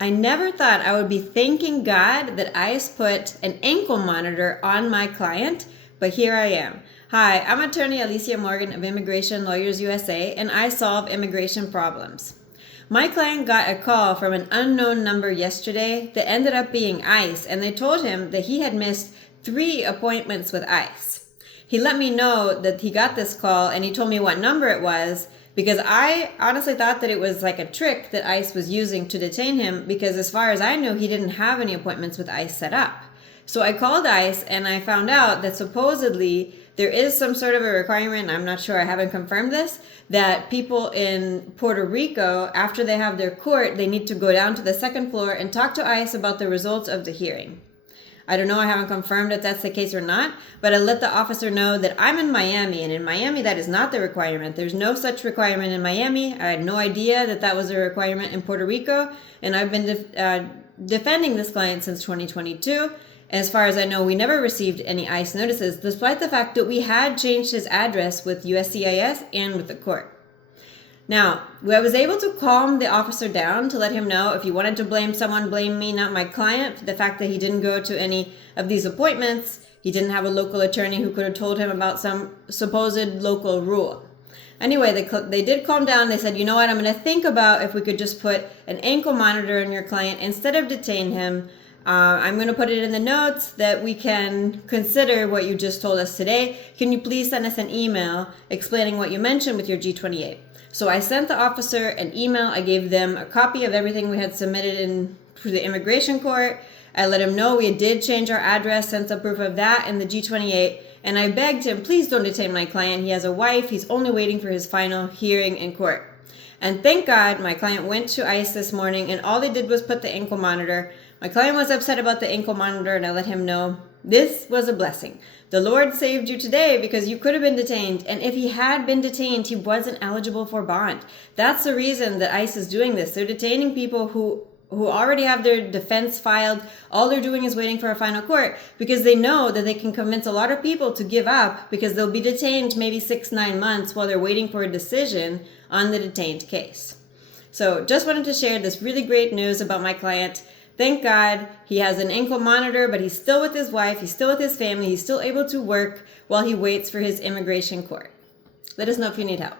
I never thought I would be thanking God that ICE put an ankle monitor on my client, but here I am. Hi, I'm attorney Alicia Morgan of Immigration Lawyers USA, and I solve immigration problems. My client got a call from an unknown number yesterday that ended up being ICE, and they told him that he had missed 3 appointments with ICE. He let me know that he got this call, and he told me what number it was, because I honestly thought that it was like a trick that ICE was using to detain him, because as far as I knew, he didn't have any appointments with ICE set up. So I called ICE and I found out that supposedly there is some sort of a requirement, I'm not sure, I haven't confirmed this, that people in Puerto Rico, after they have their court, they need to go down to the 2nd floor and talk to ICE about the results of the hearing. I don't know, I haven't confirmed if that's the case or not, but I let the officer know that I'm in Miami, and in Miami that is not the requirement. There's no such requirement in Miami. I had no idea that that was a requirement in Puerto Rico, and I've been defending this client since 2022. As far as I know, we never received any ICE notices, despite the fact that we had changed his address with USCIS and with the court. Now, I was able to calm the officer down to let him know if he wanted to blame someone, blame me, not my client, for the fact that he didn't go to any of these appointments. He didn't have a local attorney who could have told him about some supposed local rule. Anyway, they did calm down. They said, you know what, I'm going to think about if we could just put an ankle monitor on your client instead of detain him. I'm going to put it in the notes that we can consider what you just told us today. Can you please send us an email explaining what you mentioned with your G28? So I sent the officer an email. I gave them a copy of everything we had submitted in to the immigration court. I let him know we did change our address, sent some proof of that in the G28, and I begged him, please don't detain my client. He has a wife. He's only waiting for his final hearing in court. And thank God my client went to ICE this morning, and all they did was put the ankle monitor. My client was upset about the ankle monitor, and I let him know this was a blessing. The Lord saved you today because you could have been detained. And if he had been detained, he wasn't eligible for bond. That's the reason that ICE is doing this. They're detaining people who already have their defense filed. All they're doing is waiting for a final court because they know that they can convince a lot of people to give up because they'll be detained maybe 6-9 months while they're waiting for a decision on the detained case. So just wanted to share this really great news about my client. Thank God he has an ankle monitor, but he's still with his wife, he's still with his family, he's still able to work while he waits for his immigration court. Let us know if you need help.